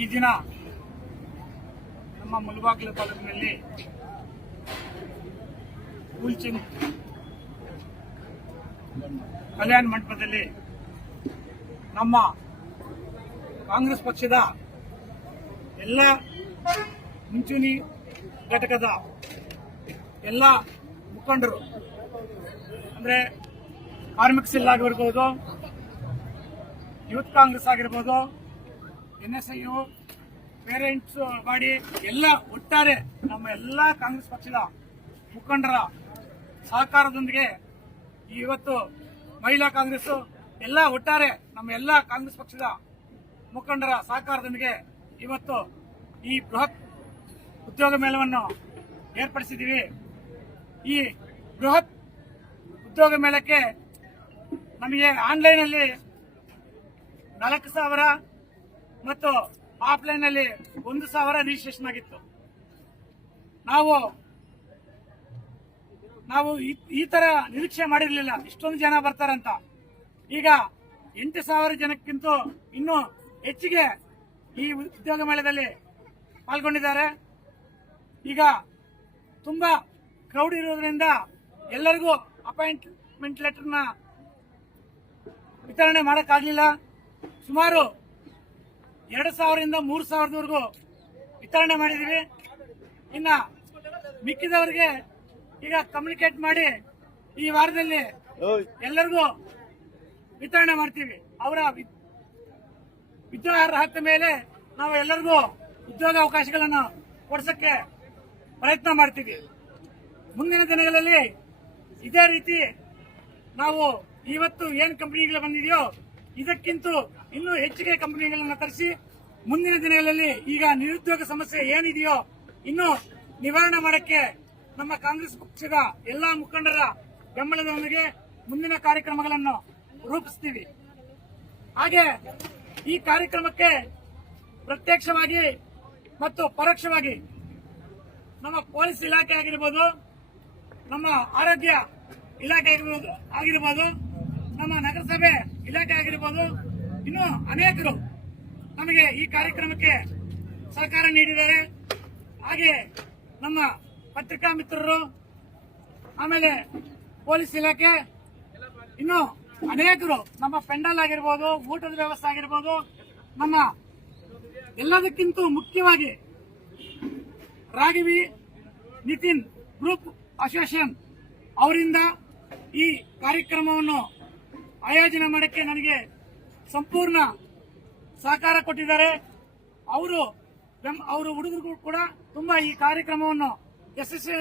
ಈ ದಿನ ನಮ್ಮ ಮುಳಬಾಗಿಲು ತಾಲೂಕಿನಲ್ಲಿ ಕೂಲ್ಚಿನ್ ಕಲ್ಯಾಣ ಮಂಟಪದಲ್ಲಿ ನಮ್ಮ ಕಾಂಗ್ರೆಸ್ ಪಕ್ಷದ ಎಲ್ಲ ಮುಂಚೂಣಿ ಘಟಕದ ಎಲ್ಲ ಮುಖಂಡರು ಅಂದ್ರೆ ಕಾರ್ಮಿಕ ಸೆಲ್ ಆಗಿರ್ಬೋದು, ಯೂತ್ ಕಾಂಗ್ರೆಸ್ ಆಗಿರ್ಬೋದು, NSIU, ಪೇರೆಂಟ್ಸ್ ಬಾಡಿ ಎಲ್ಲ ಒಟ್ಟಾರೆ ನಮ್ಮ ಎಲ್ಲ ಕಾಂಗ್ರೆಸ್ ಪಕ್ಷದ ಮುಖಂಡರ ಸಹಕಾರದೊಂದಿಗೆ ಇವತ್ತು ಮಹಿಳಾ ಕಾಂಗ್ರೆಸ್ ಎಲ್ಲ ಒಟ್ಟಾರೆ ನಮ್ಮ ಎಲ್ಲ ಕಾಂಗ್ರೆಸ್ ಪಕ್ಷದ ಮುಖಂಡರ ಸಹಕಾರದೊಂದಿಗೆ ಇವತ್ತು ಈ ಬೃಹತ್ ಉದ್ಯೋಗ ಮೇಳವನ್ನು ಏರ್ಪಡಿಸಿದ್ದೀವಿ. ಈ ಬೃಹತ್ ಉದ್ಯೋಗ ಮೇಳಕ್ಕೆ ನಮಗೆ ಆನ್ಲೈನ್ ಅಲ್ಲಿ 4,000 ಮತ್ತು ಆಫ್ಲೈನ್ ಅಲ್ಲಿ 1,000 ರಿಜಿಸ್ಟ್ರೇಷನ್ ಆಗಿತ್ತು. ನಾವು ಈ ತರ ನಿರೀಕ್ಷೆ ಮಾಡಿರಲಿಲ್ಲ ಇಷ್ಟೊಂದು ಜನ ಬರ್ತಾರಂತ. ಈಗ 8,000 ಜನಕ್ಕಿಂತ ಇನ್ನೂ ಹೆಚ್ಚಿಗೆ ಈ ಉದ್ಯೋಗ ಮೇಳದಲ್ಲಿ ಪಾಲ್ಗೊಂಡಿದ್ದಾರೆ. ಈಗ ತುಂಬಾ ಕ್ರೌಡ್ ಇರೋದ್ರಿಂದ ಎಲ್ಲರಿಗೂ ಅಪಾಯಿಂಟ್ಮೆಂಟ್ ಲೆಟರ್ನ ವಿತರಣೆ ಮಾಡಕ್ಕಾಗಲಿಲ್ಲ. ಸುಮಾರು 2,000ರಿಂದ 3,000ದವರೆಗೂ ವಿತರಣೆ ಮಾಡಿದೀವಿ. ಇನ್ನ ಮಿಕ್ಕಿದವರಿಗೆ ಈಗ ಕಮ್ಯುನಿಕೇಟ್ ಮಾಡಿ ಈ ವಾರದಲ್ಲಿ ಎಲ್ಲರಿಗೂ ವಿತರಣೆ ಮಾಡ್ತೀವಿ. ಅವರ ವಿದ್ಯಾರ್ಹತೆ ಮೇಲೆ ನಾವು ಎಲ್ಲರಿಗೂ ಉದ್ಯೋಗ ಅವಕಾಶಗಳನ್ನು ಕೊಡಿಸಕ್ಕೆ ಪ್ರಯತ್ನ ಮಾಡ್ತೀವಿ. ಮುಂದಿನ ದಿನಗಳಲ್ಲಿ ಇದೇ ರೀತಿ ನಾವು ಇವತ್ತು ಏನ್ ಕಂಪನಿಗಳು ಬಂದಿದೆಯೋ ಇದಕ್ಕಿಂತ ಇನ್ನೂ ಹೆಚ್ಚಿಗೆ ಕಂಪನಿಗಳನ್ನು ತರಿಸಿ ಮುಂದಿನ ದಿನಗಳಲ್ಲಿ ಈಗ ನಿರುದ್ಯೋಗ ಸಮಸ್ಯೆ ಏನಿದೆಯೋ ಇನ್ನೂ ನಿವಾರಣೆ ಮಾಡಕ್ಕೆ ನಮ್ಮ ಕಾಂಗ್ರೆಸ್ ಪಕ್ಷದ ಎಲ್ಲಾ ಮುಖಂಡರ ಬೆಂಬಲದೊಂದಿಗೆ ಮುಂದಿನ ಕಾರ್ಯಕ್ರಮಗಳನ್ನು ರೂಪಿಸ್ತೀವಿ. ಹಾಗೆ ಈ ಕಾರ್ಯಕ್ರಮಕ್ಕೆ ಪ್ರತ್ಯಕ್ಷವಾಗಿ ಮತ್ತು ಪರೋಕ್ಷವಾಗಿ ನಮ್ಮ ಪೊಲೀಸ್ ಇಲಾಖೆ ಆಗಿರ್ಬೋದು, ನಮ್ಮ ಆರೋಗ್ಯ ಇಲಾಖೆ ಆಗಿರ್ಬೋದು, ನಮ್ಮ ನಗರಸಭೆ ಇಲಾಖೆ ಆಗಿರ್ಬೋದು, ಇನ್ನು ಅನೇಕರು ನಮಗೆ ಈ ಕಾರ್ಯಕ್ರಮಕ್ಕೆ ಸಹಕಾರ ನೀಡಿದ್ದಾರೆ. ಹಾಗೆ ನಮ್ಮ ಪತ್ರಿಕಾ ಮಿತ್ರರು, ಆಮೇಲೆ ಪೊಲೀಸ್ ಇಲಾಖೆ, ಇನ್ನು ಅನೇಕರು ನಮ್ಮ ಪೆಂಡಲ್ ಆಗಿರ್ಬೋದು, ಊಟದ ವ್ಯವಸ್ಥೆ ಆಗಿರ್ಬೋದು, ನಮ್ಮ ಎಲ್ಲದಕ್ಕಿಂತ ಮುಖ್ಯವಾಗಿ ರಾಘವಿ ನಿತಿನ್ ಗ್ರೂಪ್ ಅಸೋಸಿಯೇಷನ್ ಅವರಿಂದ ಈ ಕಾರ್ಯಕ್ರಮವನ್ನು ಆಯೋಜನೆ ಮಾಡಕ್ಕೆ ನನಗೆ ಸಂಪೂರ್ಣ ಸಹಕಾರ ಕೊಟ್ಟಿದ್ದಾರೆ. ಅವರು ಹುಡುಗರು ಕೂಡ ತುಂಬಾ ಈ ಕಾರ್ಯಕ್ರಮವನ್ನು ಯಶಸ್ವಿ